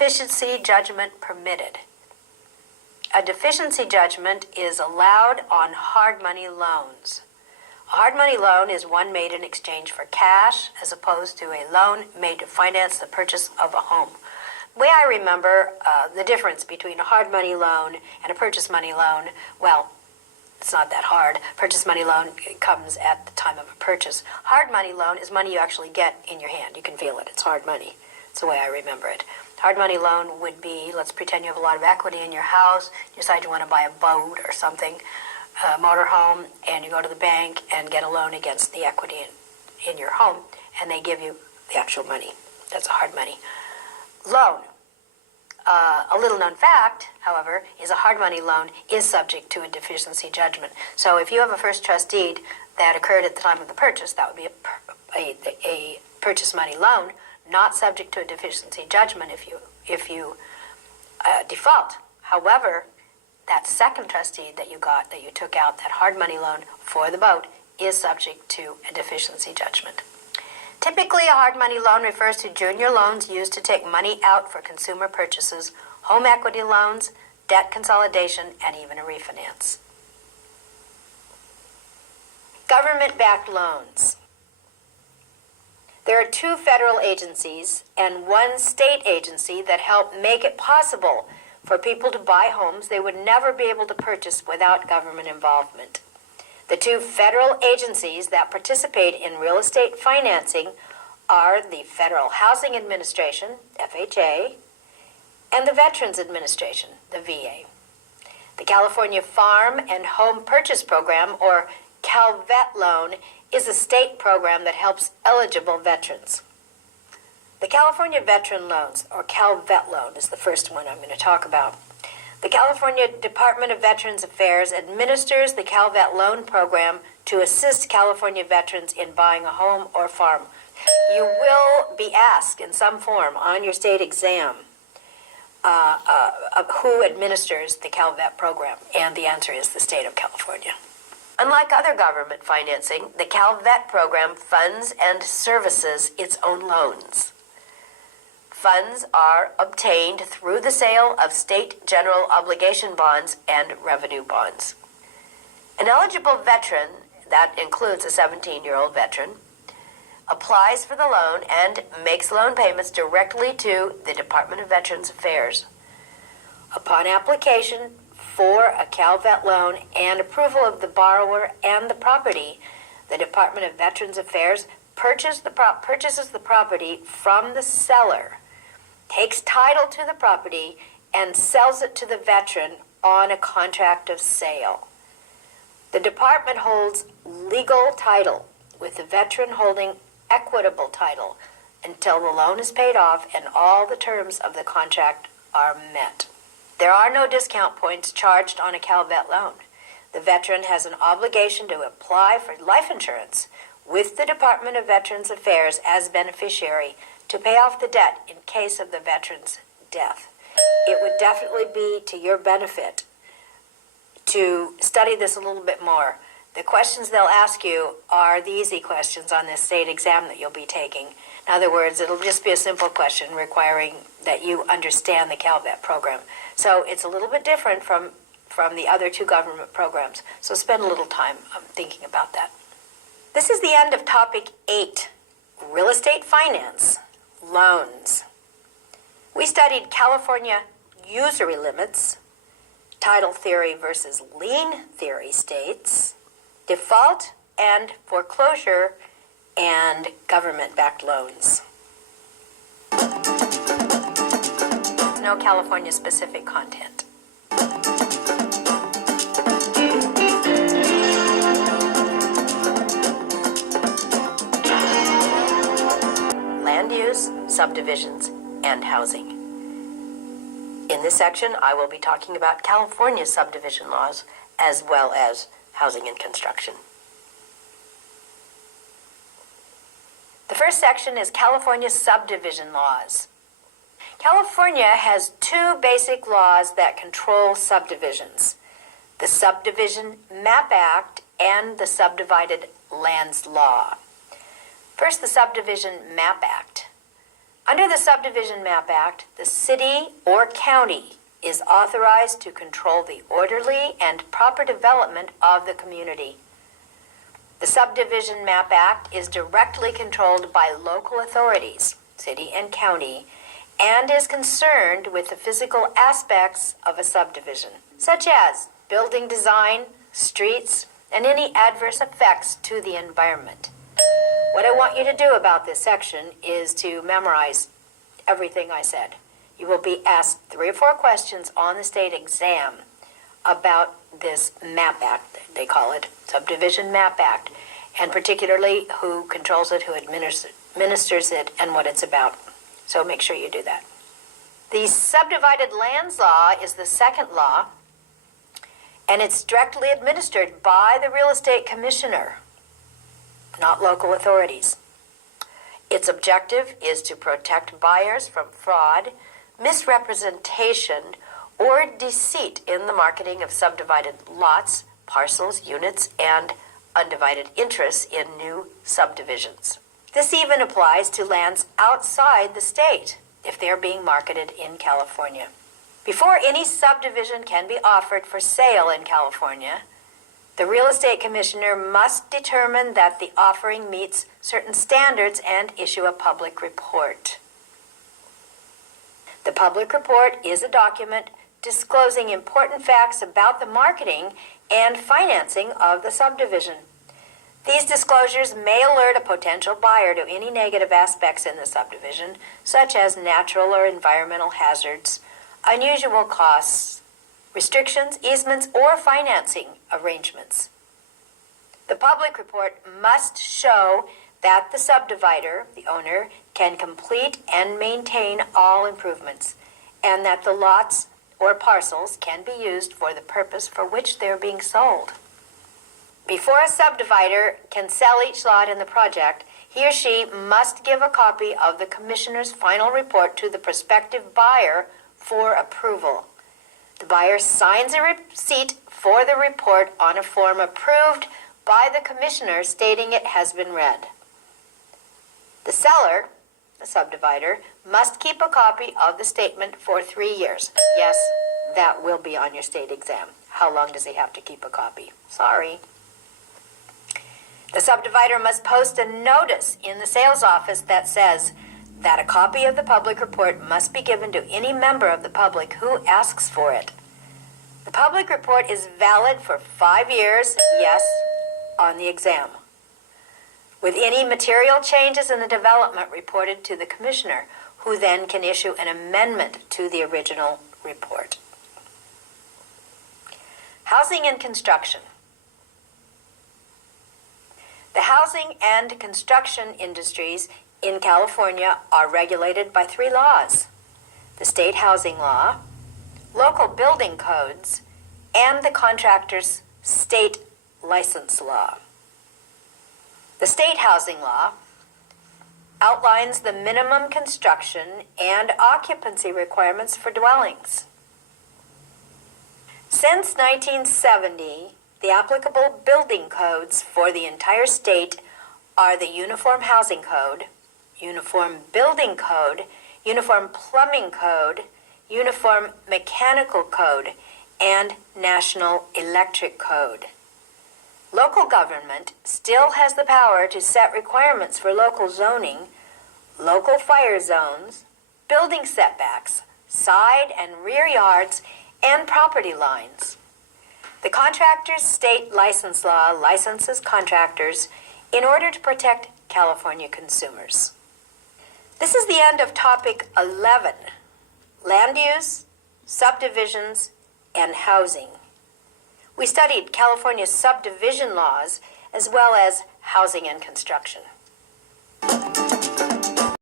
deficiency judgment permitted? A deficiency judgment is allowed on hard money loans. A hard money loan is one made in exchange for cash as opposed to a loan made to finance the purchase of a home. The way I remember the difference between a hard money loan and a purchase money loan, well, it's not that hard. Purchase money loan comes at the time of a purchase. Hard money loan is money you actually get in your hand. You can feel it. It's hard money. It's the way I remember it. Hard money loan would be, let's pretend you have a lot of equity in your house, you decide you want to buy a boat or something, a motorhome, and you go to the bank and get a loan against the equity in your home, and they give you the actual money. That's a hard money loan. A little known fact, however, is a hard money loan is subject to a deficiency judgment. So if you have a first trust deed that occurred at the time of the purchase, that would be a purchase money loan, not subject to a deficiency judgment if you default. However, that second trust deed that you got, that you took out, that hard money loan for the boat, is subject to a deficiency judgment. Typically, a hard money loan refers to junior loans used to take money out for consumer purchases, home equity loans, debt consolidation, and even a refinance. Government-backed loans. There are 2 federal agencies and 1 state agency that help make it possible for people to buy homes they would never be able to purchase without government involvement. The 2 federal agencies that participate in real estate financing are the Federal Housing Administration, FHA, and the Veterans Administration, the VA. The California Farm and Home Purchase Program, or CalVet Loan, is a state program that helps eligible veterans. The California Veteran Loans, or CalVet Loan, is the first one I'm going to talk about. The California Department of Veterans Affairs administers the CalVet Loan Program to assist California veterans in buying a home or farm. You will be asked in some form on your state exam who administers the CalVet program, and the answer is the state of California. Unlike other government financing, the CalVet program funds and services its own loans. Funds are obtained through the sale of state general obligation bonds and revenue bonds. An eligible veteran, that includes a 17-year-old veteran, applies for the loan and makes loan payments directly to the Department of Veterans Affairs. Upon application for a CalVet loan and approval of the borrower and the property, the Department of Veterans Affairs purchases the property from the seller, takes title to the property, and sells it to the veteran on a contract of sale. The department holds legal title, with the veteran holding equitable title until the loan is paid off and all the terms of the contract are met. There are no discount points charged on a CalVet loan. The veteran has an obligation to apply for life insurance with the Department of Veterans Affairs as beneficiary to pay off the debt in case of the veteran's death. It would definitely be to your benefit to study this a little bit more. The questions they'll ask you are the easy questions on this state exam that you'll be taking. In other words, it'll just be a simple question requiring that you understand the CalVet program. So it's a little bit different from the other 2 government programs. So spend a little time thinking about that. This is the end of topic 8, real estate finance, loans. We studied California usury limits, title theory versus lien theory states, default and foreclosure, and government-backed loans. No California-specific content. Land use, subdivisions, and housing. In this section, I will be talking about California subdivision laws as well as housing and construction. The first section is California subdivision laws. California has 2 basic laws that control subdivisions: the Subdivision Map Act and the Subdivided Lands Law. First, the Subdivision Map Act. Under the Subdivision Map Act, the city or county is authorized to control the orderly and proper development of the community. The Subdivision Map Act is directly controlled by local authorities, city and county, and is concerned with the physical aspects of a subdivision, such as building design, streets, and any adverse effects to the environment. What I want you to do about this section is to memorize everything I said. You will be asked 3 or 4 questions on the state exam about this MAP Act, they call it, Subdivision Map Act, and particularly who controls it, who administers it, and what it's about. So make sure you do that. The Subdivided Lands Law is the second law, and it's directly administered by the Real Estate Commissioner, not local authorities. Its objective is to protect buyers from fraud, misrepresentation, or deceit in the marketing of subdivided lots, parcels, units, and undivided interests in new subdivisions. This even applies to lands outside the state if they're being marketed in California. Before any subdivision can be offered for sale in California, the Real Estate Commissioner must determine that the offering meets certain standards and issue a public report. The public report is a document disclosing important facts about the marketing and financing of the subdivision. These disclosures may alert a potential buyer to any negative aspects in the subdivision, such as natural or environmental hazards, unusual costs, restrictions, easements, or financing arrangements. The public report must show that the subdivider, the owner, can complete and maintain all improvements, and that the lots or parcels can be used for the purpose for which they're being sold. Before a subdivider can sell each lot in the project, he or she must give a copy of the commissioner's final report to the prospective buyer for approval. The buyer signs a receipt for the report on a form approved by the commissioner stating it has been read. The seller, the subdivider, must keep a copy of the statement for 3 years. Yes, that will be on your state exam. How long does he have to keep a copy? Sorry. The subdivider must post a notice in the sales office that says that a copy of the public report must be given to any member of the public who asks for it. The public report is valid for 5 years, yes, on the exam, with any material changes in the development reported to the commissioner, who then can issue an amendment to the original report. Housing and construction. The housing and construction industries in California are regulated by 3 laws: the state housing law, local building codes, and the contractor's state license law. The state housing law outlines the minimum construction and occupancy requirements for dwellings. Since 1970, the applicable building codes for the entire state are the Uniform Housing Code, Uniform Building Code, Uniform Plumbing Code, Uniform Mechanical Code, and National Electric Code. Local government still has the power to set requirements for local zoning, local fire zones, building setbacks, side and rear yards, and property lines. The contractor's state license law licenses contractors in order to protect California consumers. This is the end of topic 11, land use, subdivisions, and housing. We studied California's subdivision laws as well as housing and construction.